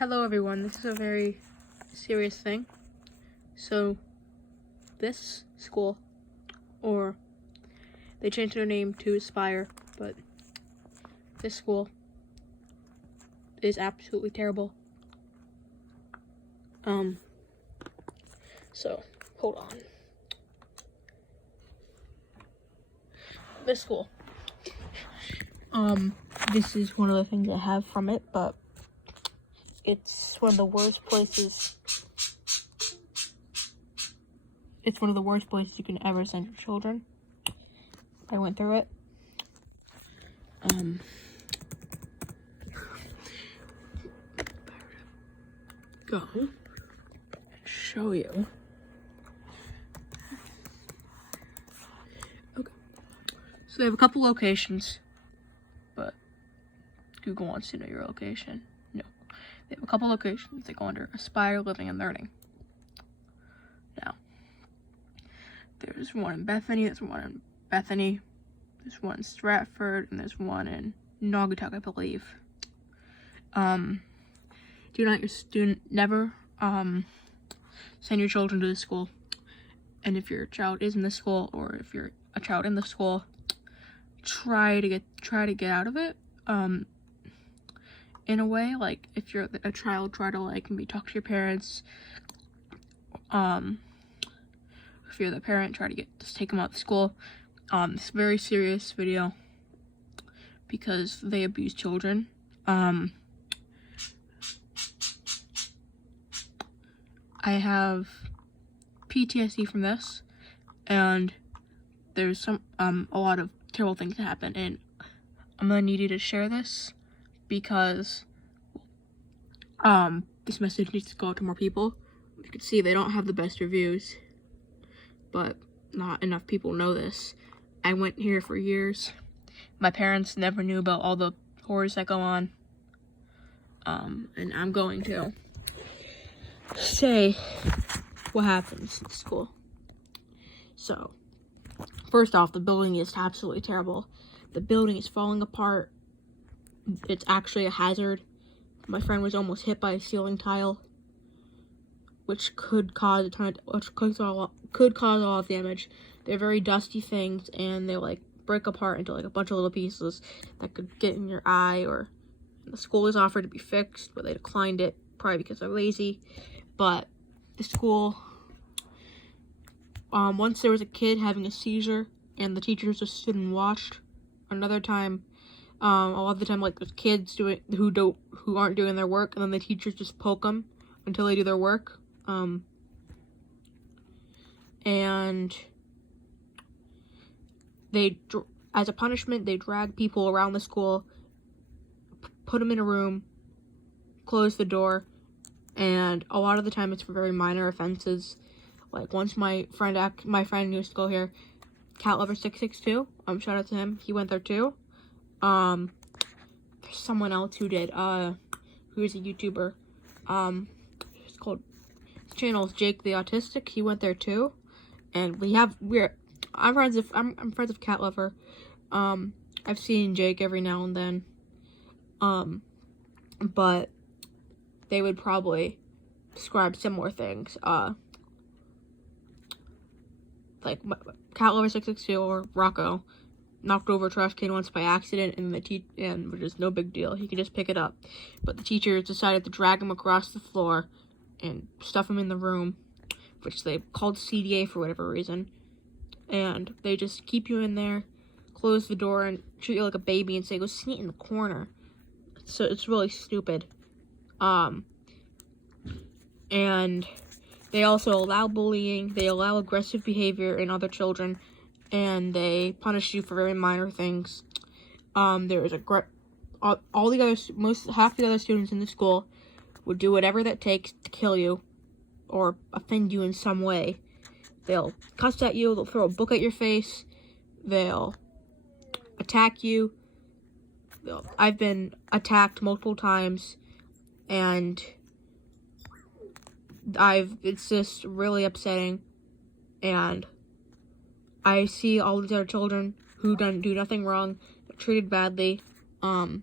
Hello everyone, this is a very serious thing. So, this school, or they changed their name to Aspire, but this school is absolutely terrible. So, hold on. This school. This is one of the things I have from it, but it's one of the worst places. It's one of the worst places you can ever send your children. I went through it. Go and show you. Okay. So they have a couple locations, but Google wants to know your location. No. They have a couple locations. They go under Aspire Living and Learning. Now, there's one in Bethany, there's one in Stratford, and there's one in Naugatuck, I believe. Never send your children to the school. And if your child is in the school, or if you're a child in the school, try to get out of it. In a way, like if you're a child, try to maybe talk to your parents. If you're the parent, try to just take them out of school. It's a very serious video because they abuse children. I have PTSD from this, and there's a lot of terrible things that happen, and I'm gonna need you to share this because this message needs to go out to more people. You can see they don't have the best reviews, but not enough people know this. I went here for years. My parents never knew about all the horrors that go on. And I'm going to say what happens in school. So, first off, the building is absolutely terrible. The building is falling apart. It's actually a hazard. My friend was almost hit by a ceiling tile, which could cause a lot of damage. They're very dusty things, and they break apart into a bunch of little pieces that could get in your eye. Or the school was offered to be fixed, but they declined it, probably because they're lazy. But the school, once there was a kid having a seizure, and the teachers just stood and watched. Another time, a lot of the time, there's kids who aren't doing their work, and then the teachers just poke them until they do their work. And as a punishment, they drag people around the school, put them in a room, close the door, and a lot of the time it's for very minor offenses. Once my friend used to go here, CatLover662, shout out to him, he went there too. There's someone else who did, who's a YouTuber, his channel is Jake the Autistic, he went there too. And I'm friends with Cat Lover. I've seen Jake every now and then. But they would probably describe similar things. Cat Lover 662 or Rocco knocked over a trash can once by accident, and which is no big deal. He can just pick it up. But the teachers decided to drag him across the floor and stuff him in the room, which they called CDA for whatever reason. And they just keep you in there, close the door, and treat you like a baby and say, go sit in the corner. So it's really stupid. And they also allow bullying, they allow aggressive behavior in other children, and they punish you for very minor things. Half the other students in the school would do whatever that takes to kill you or offend you in some way. They'll cuss at you, they'll throw a book at your face, they'll attack you. I've been attacked multiple times, and it's just really upsetting. And I see all these other children who do nothing wrong, treated badly, and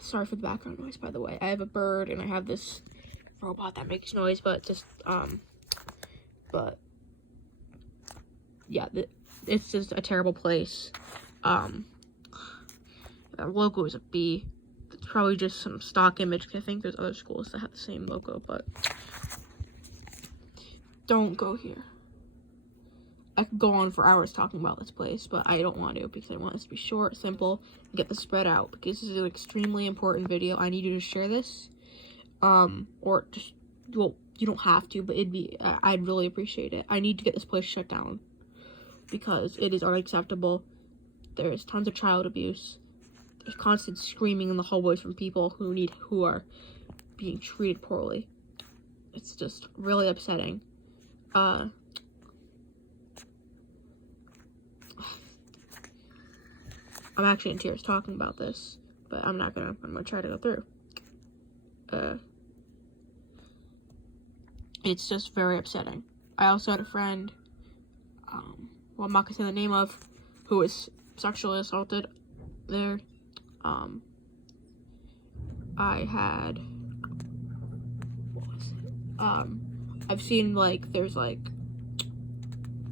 Sorry for the background noise, by the way. I have a bird and I have this robot that makes noise, but just, but, yeah, it's just a terrible place. The logo is a bee. It's probably just some stock image, because I think there's other schools that have the same logo, but don't go here. I could go on for hours talking about this place, but I don't want to, because I want this to be short, simple, and get the spread out, because this is an extremely important video. I need you to share this, or just, well, you don't have to, but I'd really appreciate it. I need to get this place shut down, because it is unacceptable. There's tons of child abuse. There's constant screaming in the hallways from people who are being treated poorly. It's just really upsetting. I'm actually in tears talking about this, but I'm gonna try to go through. It's just very upsetting. I also had a friend, well, I'm not gonna say the name of, who was sexually assaulted there. I had, what was it? I've seen, like, there's, like,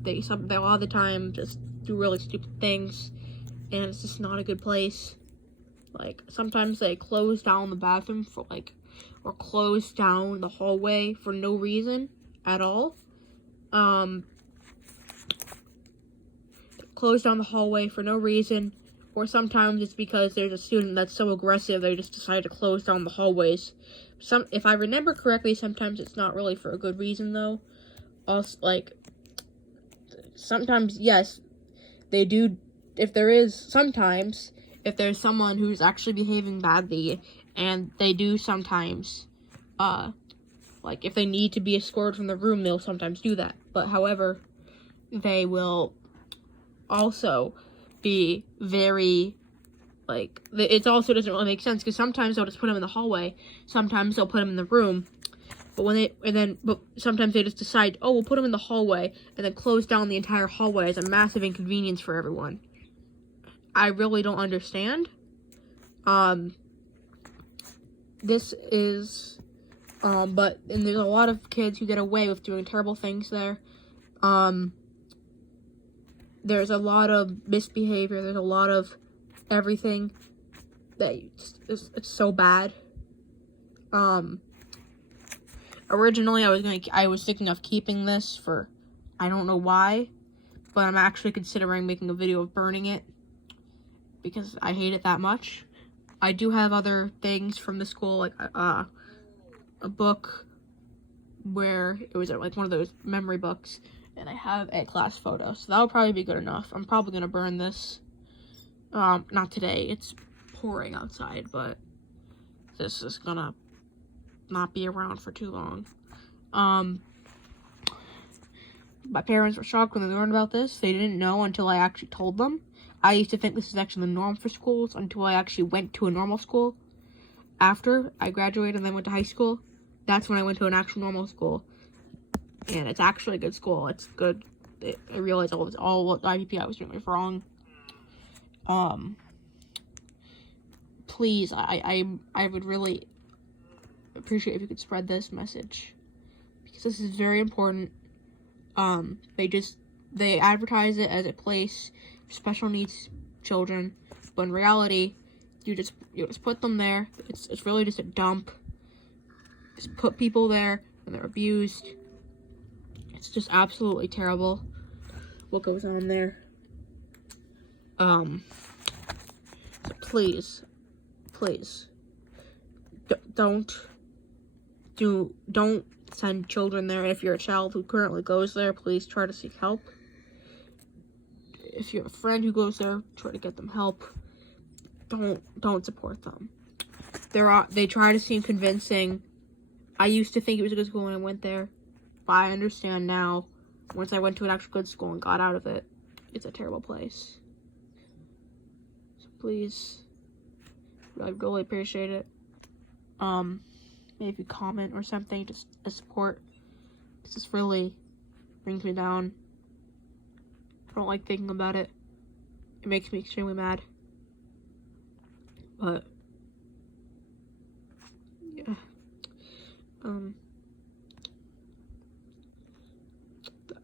they a lot of the time just do really stupid things, and it's just not a good place. Like, sometimes they close down the bathroom for, like, or close down the hallway for no reason at all. Close down the hallway for no reason, or sometimes it's because there's a student that's so aggressive they just decide to close down the hallways. If I remember correctly, sometimes it's not really for a good reason, though. Also, like, sometimes, yes, they do. If there's someone who's actually behaving badly, and they do sometimes, like, if they need to be escorted from the room, they'll sometimes do that. But, however, they will also be very, like, it also doesn't really make sense, because sometimes they'll just put them in the hallway, sometimes they'll put them in the room, but sometimes they just decide, oh, we'll put them in the hallway, and then close down the entire hallway as a massive inconvenience for everyone. I really don't understand. This is, and there's a lot of kids who get away with doing terrible things there. There's a lot of misbehavior, there's a lot of everything that it's so bad. Originally I was thinking of keeping this for, I don't know why, but I'm actually considering making a video of burning it, because I hate it that much. I do have other things from the school, like a book where it was like one of those memory books, and I have a class photo, so that'll probably be good enough. I'm probably gonna burn this. Not today, it's pouring outside, but this is gonna not be around for too long. My parents were shocked when they learned about this. They didn't know until I actually told them. I used to think this is actually the norm for schools until I actually went to a normal school. After I graduated and then went to high school, that's when I went to an actual normal school. And it's actually a good school. It's good. I realized all what IPP I was doing was wrong. Please, I would really appreciate if you could spread this message, because this is very important. They advertise it as a place for special needs children, but in reality, you just put them there. It's really just a dump. Just put people there and they're abused. It's just absolutely terrible what goes on there. So please, don't send children there. And if you're a child who currently goes there, please try to seek help. If you have a friend who goes there, try to get them help. Don't support them. They try to seem convincing. I used to think it was a good school when I went there, but I understand now, once I went to an actual good school and got out of it, it's a terrible place. So please, I really appreciate it. Maybe comment or something, just a support. This just really brings me down. I don't like thinking about it. It makes me extremely mad. But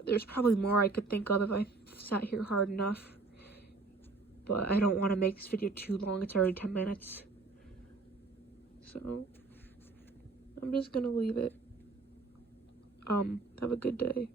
There's probably more I could think of if I sat here hard enough. But I don't want to make this video too long. It's already 10 minutes. So, I'm just gonna leave it. Have a good day.